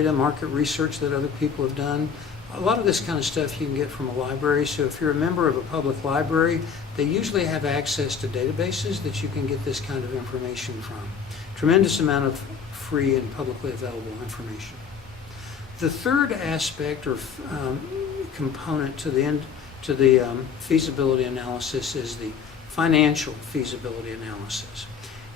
data, market research that other people have done. A lot of this kind of stuff you can get from a library. So if you're a member of a public library, they usually have access to databases that you can get this kind of information from. Tremendous amount of free and publicly available information. The third aspect or component to the feasibility analysis is the financial feasibility analysis.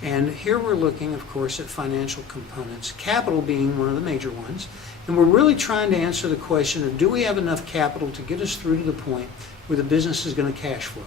And here we're looking, of course, at financial components, capital being one of the major ones. And we're really trying to answer the question of, do we have enough capital to get us through to the point where the business is going to cash flow?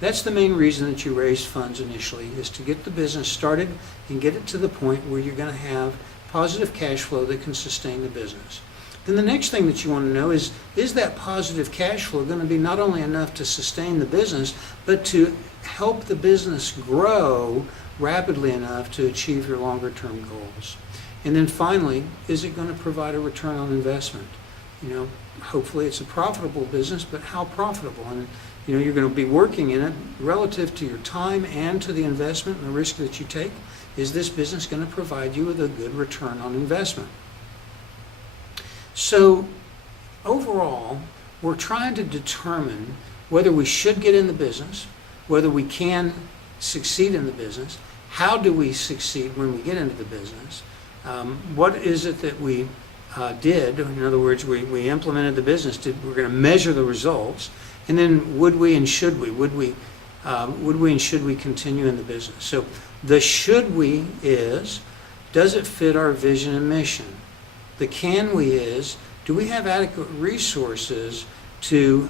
That's the main reason that you raise funds initially, is to get the business started and get it to the point where you're going to have positive cash flow that can sustain the business. Then the next thing that you want to know is that positive cash flow going to be not only enough to sustain the business, but to help the business grow rapidly enough to achieve your longer term goals? And then finally, is it going to provide a return on investment? Hopefully it's a profitable business, but how profitable? And you're going to be working in it relative to your time and to the investment and the risk that you take. Is this business going to provide you with a good return on investment? So overall, we're trying to determine whether we should get in the business, whether we can succeed in the business, how do we succeed when we get into the business, what is it that we did, in other words, we implemented the business, we're going to measure the results, and then would we and should we continue in the business. So the should we is, does it fit our vision and mission? The can we is, do we have adequate resources to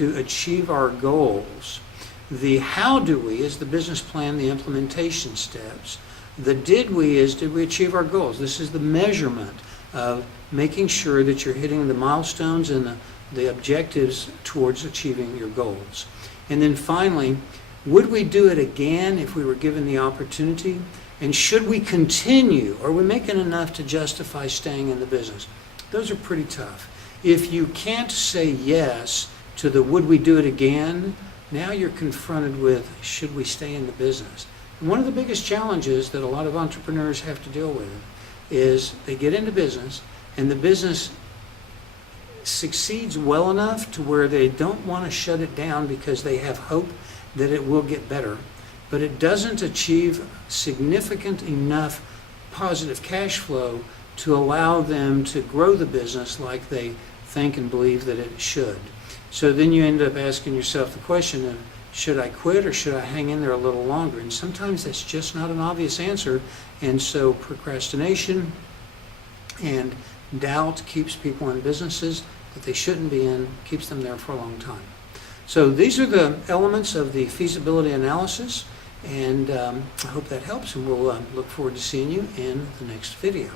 achieve our goals? The how do we is the business plan, the implementation steps. The did we is, did we achieve our goals? This is the measurement of making sure that you're hitting the milestones and the objectives towards achieving your goals. And then finally, would we do it again if we were given the opportunity? And should we continue? Are we making enough to justify staying in the business? Those are pretty tough. If you can't say yes to the would we do it again, now you're confronted with should we stay in the business? And one of the biggest challenges that a lot of entrepreneurs have to deal with is they get into business and the business succeeds well enough to where they don't want to shut it down because they have hope that it will get better, but it doesn't achieve significant enough positive cash flow to allow them to grow the business like they think and believe that it should. So then you end up asking yourself the question of, should I quit or should I hang in there a little longer? And sometimes that's just not an obvious answer, and so procrastination and doubt keeps people in businesses that they shouldn't be in, keeps them there for a long time. So these are the elements of the feasibility analysis, and I hope that helps, and we'll look forward to seeing you in the next video.